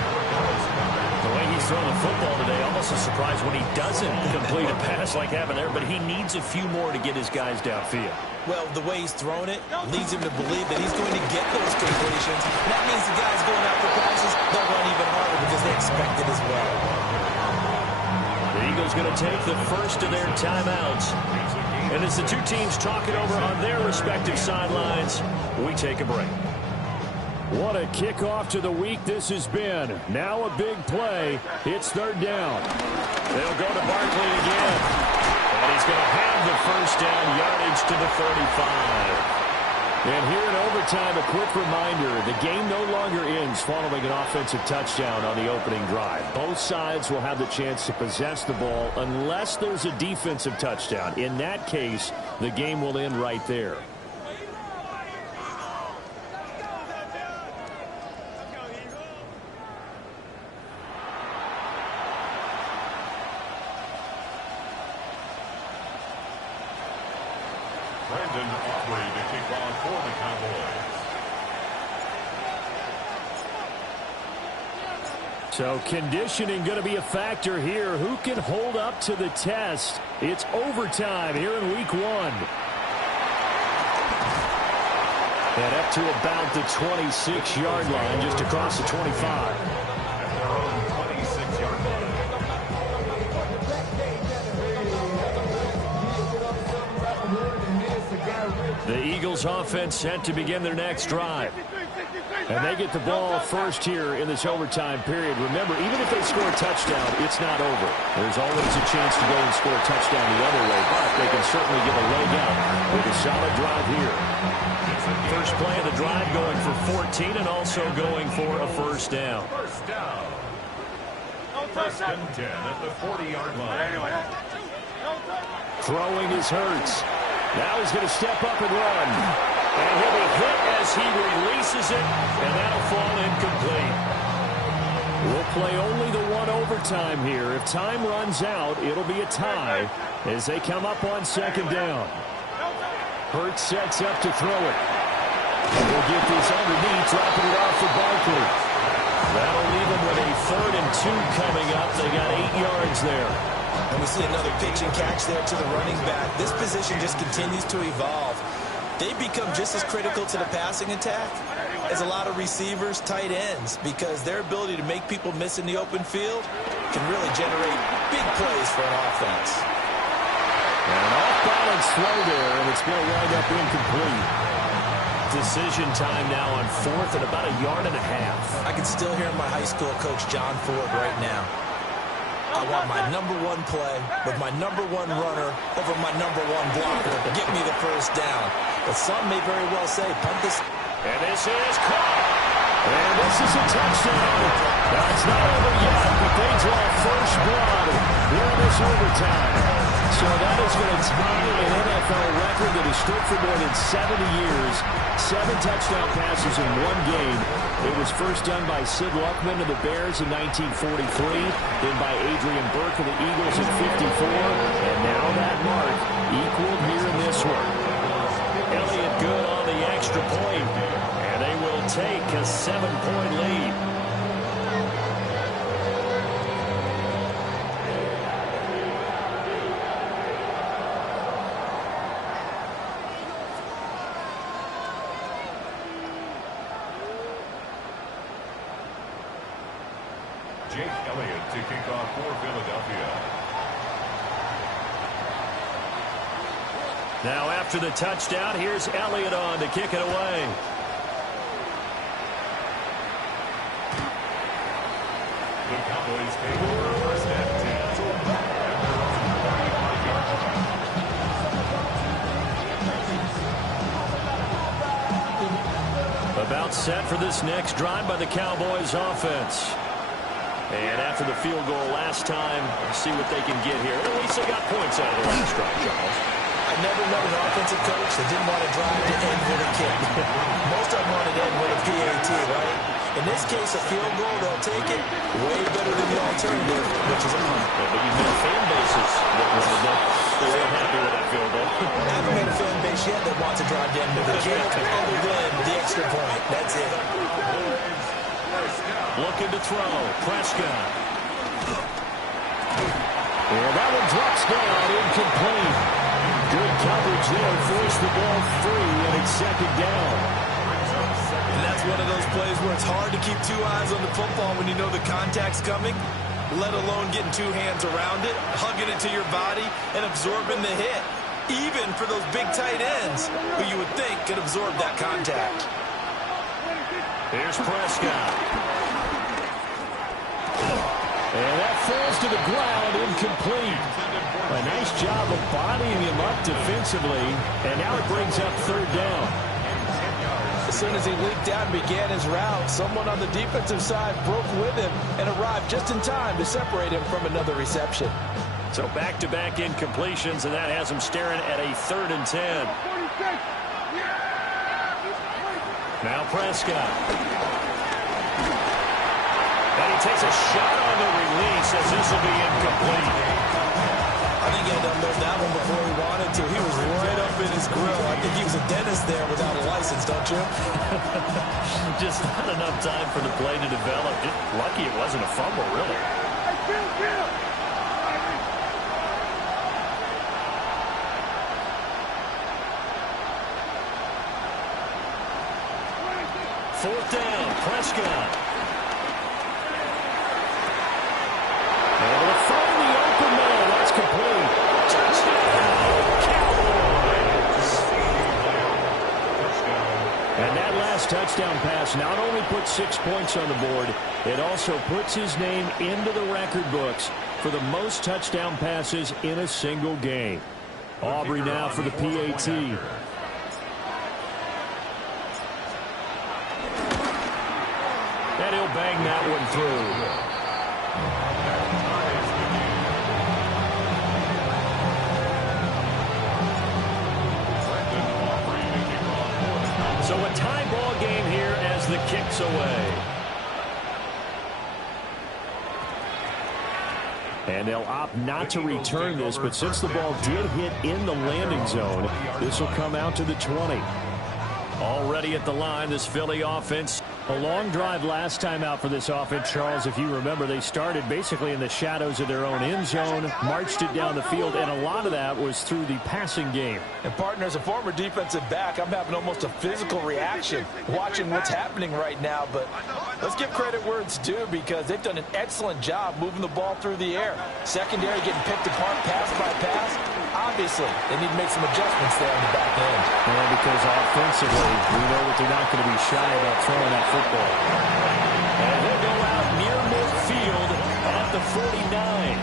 The way he's throwing the football today, almost a surprise when he doesn't complete a pass like having there, but he needs a few more to get his guys downfield. Well, the way he's throwing it leads him to believe that he's going to get those completions. That means the guys going after passes, they'll run even harder because they expect it as well. The Eagles going to take the first of their timeouts. And as the 2 teams talk it over on their respective sidelines, we take a break. What a kickoff to the week this has been. Now a big play. It's 3rd down. They'll go to Barkley again. And he's going to have the first down, yardage to the 35. And here in overtime, a quick reminder, the game no longer ends following an offensive touchdown on the opening drive. Both sides will have the chance to possess the ball unless there's a defensive touchdown. In that case, the game will end right there. Brandon Aubrey to kick off for the Cowboys. So conditioning going to be a factor here. Who can hold up to the test? It's overtime here in week 1. And up to about the 26-yard line, just across the 25. At their own 26-yard line. The Eagles offense set to begin their next drive. And they get the ball first here in this overtime period. Remember, even if they score a touchdown, it's not over. There's always a chance to go and score a touchdown the other way, but they can certainly get a leg up with a solid drive here. First play of the drive going for 14 and also going for a first down. First down. First and 10 at the 40-yard line. Throwing is Hurts. Now he's going to step up and run. And he'll be hit as he releases it, and that'll fall incomplete. We'll play only the one overtime here. If time runs out, it'll be a tie as they come up on second down. Hurts sets up to throw it. We'll get this underneath, dropping it off for Barkley. That'll leave them with a 3rd and 2 coming up. They got 8 yards there. And we see another pitch and catch there to the running back. This position just continues to evolve. They become just as critical to the passing attack as a lot of receivers, tight ends, because their ability to make people miss in the open field can really generate big plays for an offense. An off-balance throw there, and it's going to wind up incomplete. Decision time now on 4th and about 1.5 yards. I can still hear my high school coach, John Ford, right now. I want my #1 play with my #1 runner over my #1 blocker. Get me the first down. But some may very well say, punt this. And this is caught. And this is a touchdown. Now, it's not over yet, but they draw first blood here in this overtime. So that is going to tie an NFL record that has stood for more than 70 years. 7 touchdown passes in one game. It was first done by Sid Luckman of the Bears in 1943, then by Adrian Burke of the Eagles in 54, and now that mark equaled here in this one. Elliott good on the extra point, and they will take a 7-point lead. Jake Elliott to kick off for Philadelphia. Now after the touchdown, here's Elliott on to kick it away. The Cowboys take over first and 10. About set for this next drive by the Cowboys offense. And after the field goal last time, let's see what they can get here. At least they got points out of the last drive, Charles. I've never known an offensive coach that didn't want to drive to end with a kick. Most of them want to end with a PAT, right? In this case, a field goal, they'll take it. Way better than the alternative, which is a punt. Yeah, but you've met fan bases that they weren't happy with that field goal. I haven't met a fan base yet that wants to drive to end with a kick other than the extra point. That's it. Looking to throw. Prescott. And that one drops down, incomplete. Good coverage there, forced the ball free, and it's second down. And that's one of those plays where it's hard to keep 2 eyes on the football when you know the contact's coming, let alone getting 2 hands around it, hugging it to your body, and absorbing the hit. Even for those big tight ends who you would think could absorb that contact. Here's Prescott. And that falls to the ground, incomplete. A nice job of bodying him up defensively, and now it brings up third down. As soon as he leaked out and began his route, someone on the defensive side broke with him and arrived just in time to separate him from another reception. So back-to-back incompletions, and that has him staring at a 3rd and 10. Now Prescott. And he takes a shot on the release as this will be incomplete. I think he had to unload that one before he wanted to. He was right up in his grill. I think he was a dentist there without a license, don't you? Just not enough time for the play to develop. Just lucky it wasn't a fumble, really. Fourth down, Prescott. Able to find the open man. That's complete. Touchdown, Cowboys. And that last touchdown pass not only puts 6 points on the board, it also puts his name into the record books for the most touchdown passes in a single game. Aubrey now for the PAT. And he'll bang that one through. So a tie ball game here as the kick's away. And they'll opt not to return this, but since the ball did hit in the landing zone, this will come out to the 20. Already at the line, this Philly offense. A long drive last time out for this offense, Charles. If you remember, they started basically in the shadows of their own end zone, marched it down the field, and a lot of that was through the passing game. And, partner, as a former defensive back, I'm having almost a physical reaction watching what's happening right now. But let's give credit where it's due, because they've done an excellent job moving the ball through the air. Secondary getting picked apart pass by pass. Obviously, they need to make some adjustments there on the back end. Yeah, because offensively, we know that they're not going to be shy about throwing that football. And they'll go out near midfield at the 49.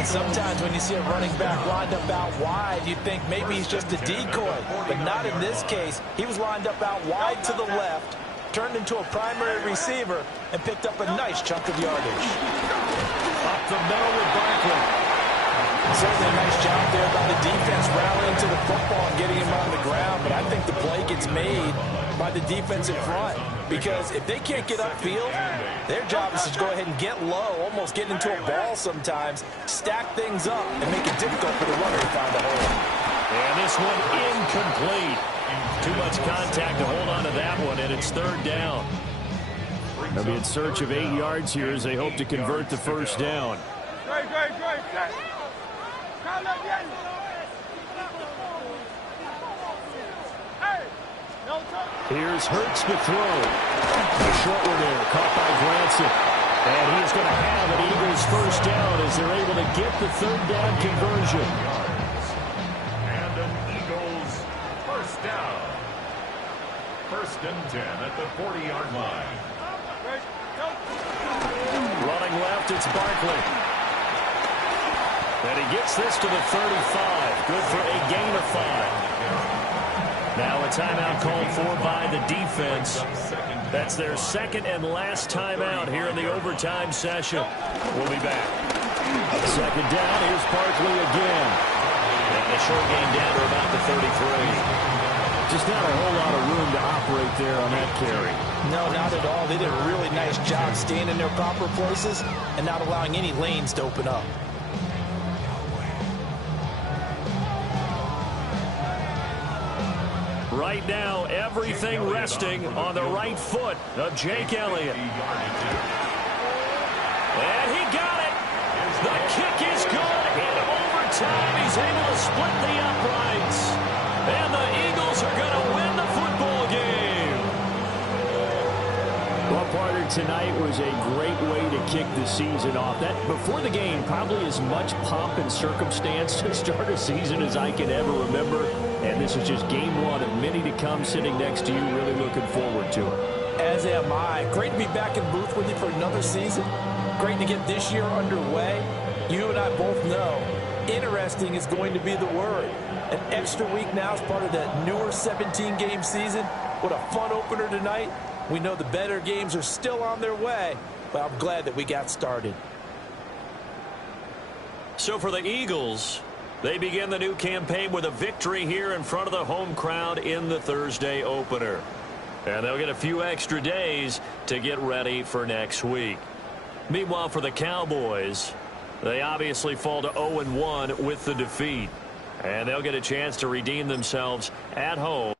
And sometimes when you see a running back lined up out wide, you think maybe he's just a decoy. But not in this case. He was lined up out wide to the left, turned into a primary receiver, and picked up a nice chunk of yardage. Up the middle with Barkley. Certainly a nice job there by the defense rallying to the football and getting him on the ground, but I think the play gets made by the defensive front, because if they can't get upfield, their job is to go ahead and get low, almost get into a ball sometimes, stack things up, and make it difficult for the runner to find a hole. And this one incomplete. Too much contact to hold on to that one, and it's third down. They'll be in search of 8 yards here as they hope to convert the first down. Great. Here's Hurts to throw. A short one there, caught by Granson. And he is going to have an Eagles first down as they're able to get the third down conversion. And an Eagles first down. 1st and 10 at the 40-yard line. Running left, it's Barkley. And he gets this to the 35. Good for a gain of 5. Now a timeout called for by the defense. That's their second and last timeout here in the overtime session. We'll be back. Second down, here's Barkley again. And a short gain down to about the 33. Just not a whole lot of room to operate there on that carry. No, not at all. They did a really nice job staying in their proper places and not allowing any lanes to open up. Right now, everything resting on the right foot of Jake Elliott. And he got it. The kick is good. In overtime, he's able to split the uprights. And the Eagles are going to win the football game. Well, partner, tonight was a great way to kick the season off. That before the game, probably as much pomp and circumstance to start a season as I can ever remember. And this is just game one of many to come sitting next to you. Really looking forward to it. As am I. Great to be back in booth with you for another season. Great to get this year underway. You and I both know interesting is going to be the word. An extra week now as part of that newer 17-game season. What a fun opener tonight. We know the better games are still on their way, but I'm glad that we got started. So for the Eagles, they begin the new campaign with a victory here in front of the home crowd in the Thursday opener. And they'll get a few extra days to get ready for next week. Meanwhile, for the Cowboys, they obviously fall to 0-1 with the defeat. And they'll get a chance to redeem themselves at home.